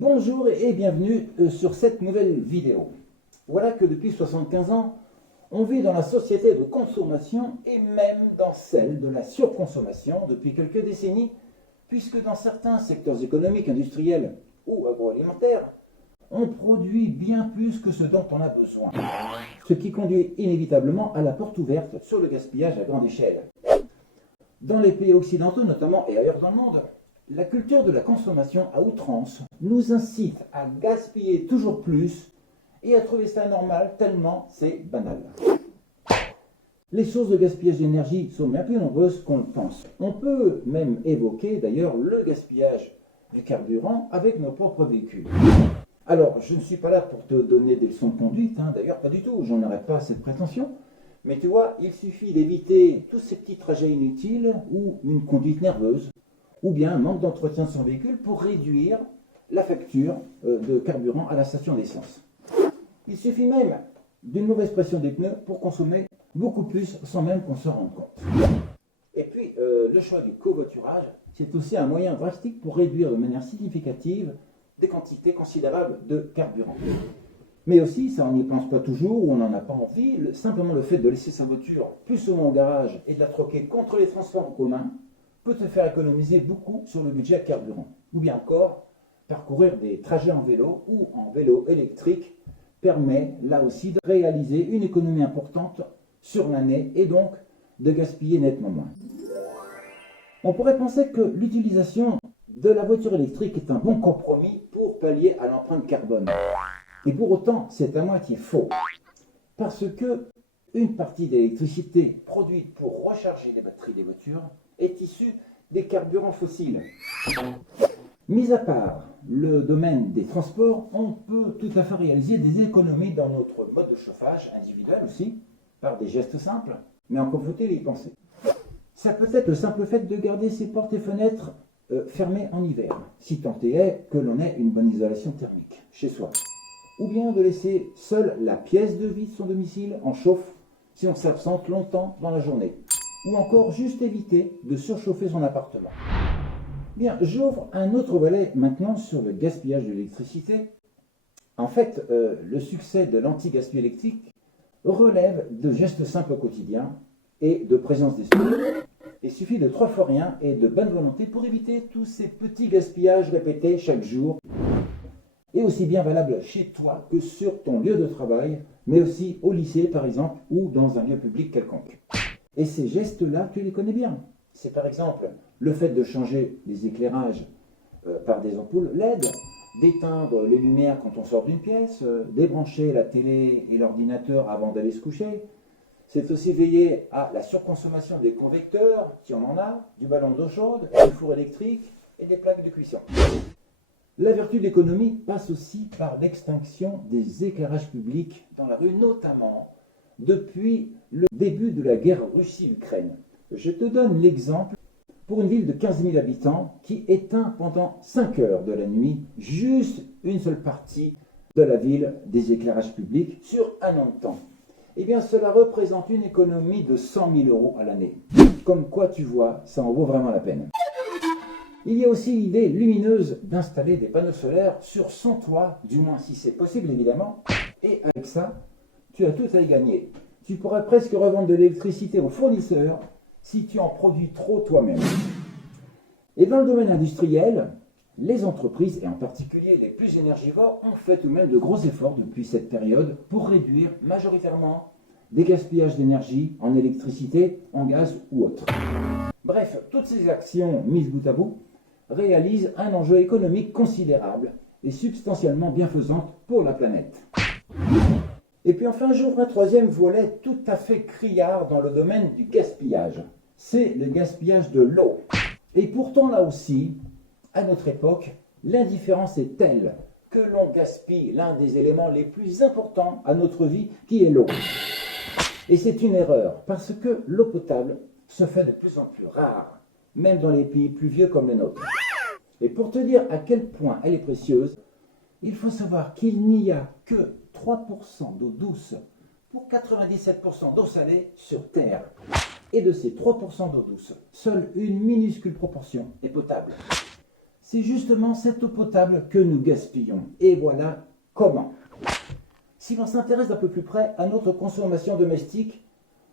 Bonjour et bienvenue sur cette nouvelle vidéo. Voilà que depuis 75 ans, on vit dans la société de consommation et même dans celle de la surconsommation depuis quelques décennies, puisque dans certains secteurs économiques, industriels ou agroalimentaires, on produit bien plus que ce dont on a besoin, ce qui conduit inévitablement à la porte ouverte sur le gaspillage à grande échelle. Dans les pays occidentaux notamment et ailleurs dans le monde, la culture de la consommation à outrance nous incite à gaspiller toujours plus et à trouver ça normal tellement c'est banal. Les sources de gaspillage d'énergie sont bien plus nombreuses qu'on le pense. On peut même évoquer d'ailleurs le gaspillage du carburant avec nos propres véhicules. Alors, je ne suis pas là pour te donner des leçons de conduite, d'ailleurs pas du tout, j'en aurais pas cette prétention. Mais tu vois, il suffit d'éviter tous ces petits trajets inutiles ou une conduite nerveuse, ou bien un manque d'entretien de son véhicule pour réduire la facture de carburant à la station d'essence. Il suffit même d'une mauvaise pression des pneus pour consommer beaucoup plus sans même qu'on se rende compte. Et puis, le choix du covoiturage, c'est aussi un moyen drastique pour réduire de manière significative des quantités considérables de carburant. Mais aussi, ça on n'y pense pas toujours ou on n'en a pas envie, simplement le fait de laisser sa voiture plus souvent au garage et de la troquer contre les transports en commun peut te faire économiser beaucoup sur le budget carburant. Ou bien encore, parcourir des trajets en vélo ou en vélo électrique permet là aussi de réaliser une économie importante sur l'année et donc de gaspiller nettement moins. On pourrait penser que l'utilisation de la voiture électrique est un bon compromis pour pallier à l'empreinte carbone. Et pour autant, c'est à moitié faux. Parce que une partie de l'électricité produite pour recharger les batteries des voitures est issue des carburants fossiles. Mis à part le domaine des transports, on peut tout à fait réaliser des économies dans notre mode de chauffage individuel aussi, par des gestes simples, mais encore faut-il y penser. Ça peut être le simple fait de garder ses portes et fenêtres fermées en hiver, si tant est que l'on ait une bonne isolation thermique chez soi. Ou bien de laisser seule la pièce de vie de son domicile en chauffe si on s'absente longtemps dans la journée. Ou encore juste éviter de surchauffer son appartement. Bien, j'ouvre un autre volet maintenant sur le gaspillage de l'électricité. En fait, le succès de l'anti-gaspillage électrique relève de gestes simples au quotidien et de présence d'esprit. Il suffit de 3 fois rien et de bonne volonté pour éviter tous ces petits gaspillages répétés chaque jour. Et aussi bien valable chez toi que sur ton lieu de travail, mais aussi au lycée par exemple, ou dans un lieu public quelconque. Et ces gestes-là, tu les connais bien. C'est par exemple le fait de changer les éclairages par des ampoules LED, d'éteindre les lumières quand on sort d'une pièce, débrancher la télé et l'ordinateur avant d'aller se coucher. C'est aussi veiller à la surconsommation des convecteurs, si on en a, du ballon d'eau chaude, du four électrique et des plaques de cuisson. La vertu de l'économie passe aussi par l'extinction des éclairages publics dans la rue, notamment depuis le début de la guerre Russie-Ukraine. Je te donne l'exemple pour une ville de 15 000 habitants qui éteint pendant 5 heures de la nuit juste une seule partie de la ville des éclairages publics sur un an de temps. Eh bien, cela représente une économie de 100 000 € à l'année. Comme quoi, tu vois, ça en vaut vraiment la peine. Il y a aussi l'idée lumineuse d'installer des panneaux solaires sur son toit, du moins si c'est possible évidemment, et avec ça, tu as tout à y gagner. Tu pourrais presque revendre de l'électricité aux fournisseurs si tu en produis trop toi-même. Et dans le domaine industriel, les entreprises, et en particulier les plus énergivores, ont fait tout de même de gros efforts depuis cette période pour réduire majoritairement des gaspillages d'énergie en électricité, en gaz ou autre. Bref, toutes ces actions mises bout à bout réalisent un enjeu économique considérable et substantiellement bienfaisante pour la planète. Et puis enfin, j'ouvre un troisième volet tout à fait criard dans le domaine du gaspillage. C'est le gaspillage de l'eau. Et pourtant, là aussi, à notre époque, l'indifférence est telle que l'on gaspille l'un des éléments les plus importants à notre vie, qui est l'eau. Et c'est une erreur, parce que l'eau potable se fait de plus en plus rare, même dans les pays pluvieux comme le nôtre. Et pour te dire à quel point elle est précieuse, il faut savoir qu'il n'y a que 3% d'eau douce pour 97% d'eau salée sur Terre. Et de ces 3% d'eau douce, seule une minuscule proportion est potable. C'est justement cette eau potable que nous gaspillons. Et voilà comment. Si l'on s'intéresse d'un peu plus près à notre consommation domestique,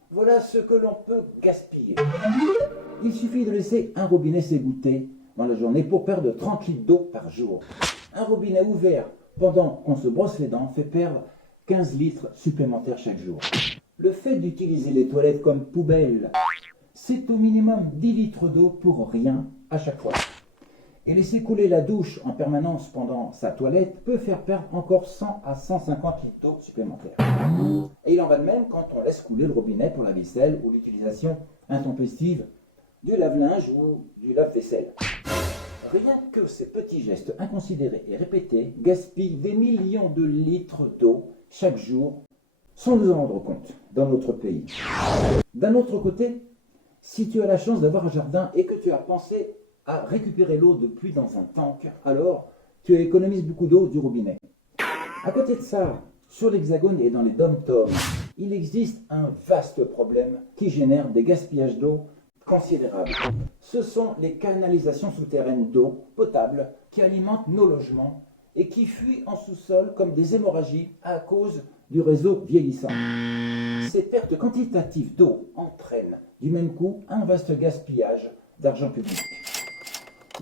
voilà ce que l'on peut gaspiller. Il suffit de laisser un robinet s'égoutter dans la journée pour perdre 30 litres d'eau par jour. Un robinet ouvert pendant qu'on se brosse les dents fait perdre 15 litres supplémentaires chaque jour. Le fait d'utiliser les toilettes comme poubelle, c'est au minimum 10 litres d'eau pour rien à chaque fois. Et laisser couler la douche en permanence pendant sa toilette peut faire perdre encore 100 à 150 litres d'eau supplémentaires. Et il en va de même quand on laisse couler le robinet pour la vaisselle ou l'utilisation intempestive du lave-linge ou du lave-vaisselle. Rien que ces petits gestes inconsidérés et répétés gaspillent des millions de litres d'eau chaque jour sans nous en rendre compte dans notre pays. D'un autre côté, si tu as la chance d'avoir un jardin et que tu as pensé à récupérer l'eau de pluie dans un tank, alors tu économises beaucoup d'eau du robinet. À côté de ça, sur l'Hexagone et dans les dom-toms, il existe un vaste problème qui génère des gaspillages d'eau considérables. Ce sont les canalisations souterraines d'eau potable qui alimentent nos logements et qui fuient en sous-sol comme des hémorragies à cause du réseau vieillissant. Ces pertes quantitatives d'eau entraînent du même coup un vaste gaspillage d'argent public.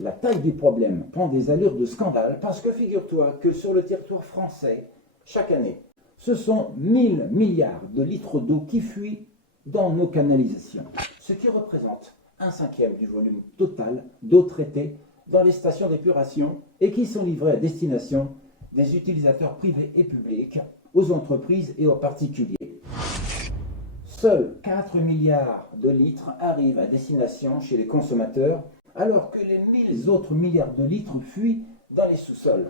La taille du problème prend des allures de scandale parce que figure-toi que sur le territoire français, chaque année, ce sont 1000 milliards de litres d'eau qui fuient dans nos canalisations, ce qui représente 1/5 du volume total d'eau traitée dans les stations d'épuration et qui sont livrées à destination des utilisateurs privés et publics, aux entreprises et aux particuliers. Seuls 4 milliards de litres arrivent à destination chez les consommateurs, alors que les 1000 autres milliards de litres fuient dans les sous-sols.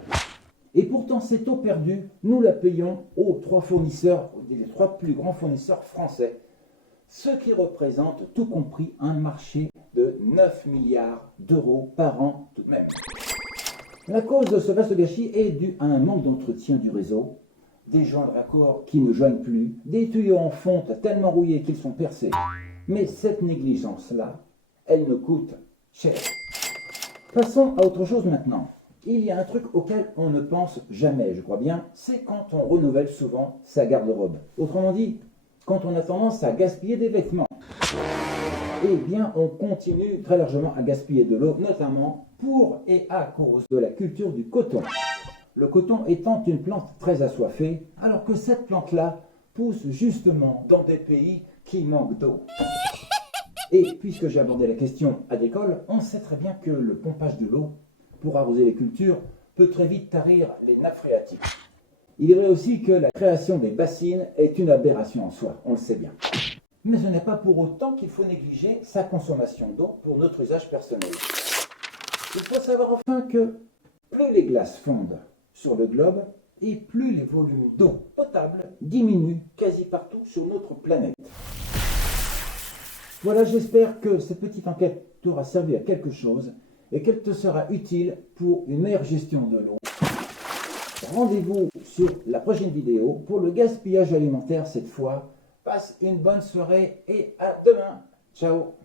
Et pourtant, cette eau perdue, nous la payons aux 3 fournisseurs, les 3 plus grands fournisseurs français, ce qui représente tout compris un marché de 9 milliards d'euros par an tout de même. La cause de ce vaste gâchis est due à un manque d'entretien du réseau, des joints de raccord qui ne joignent plus, des tuyaux en fonte tellement rouillés qu'ils sont percés. Mais cette négligence-là, elle nous coûte cher. Passons à autre chose maintenant. Il y a un truc auquel on ne pense jamais, je crois bien, c'est quand on renouvelle souvent sa garde-robe. Autrement dit, quand on a tendance à gaspiller des vêtements. Eh bien, on continue très largement à gaspiller de l'eau, notamment pour et à cause de la culture du coton. Le coton étant une plante très assoiffée, alors que cette plante-là pousse justement dans des pays qui manquent d'eau. Et puisque j'ai abordé la question agricole, on sait très bien que le pompage de l'eau pour arroser les cultures peut très vite tarir les nappes phréatiques. Il est vrai aussi que la création des bassines est une aberration en soi, on le sait bien. Mais ce n'est pas pour autant qu'il faut négliger sa consommation d'eau pour notre usage personnel. Il faut savoir enfin que plus les glaces fondent sur le globe et plus les volumes d'eau potable diminuent quasi partout sur notre planète. Voilà, j'espère que cette petite enquête t'aura servi à quelque chose et qu'elle te sera utile pour une meilleure gestion de l'eau. Rendez-vous sur la prochaine vidéo pour le gaspillage alimentaire cette fois. Passe une bonne soirée et à demain. Ciao.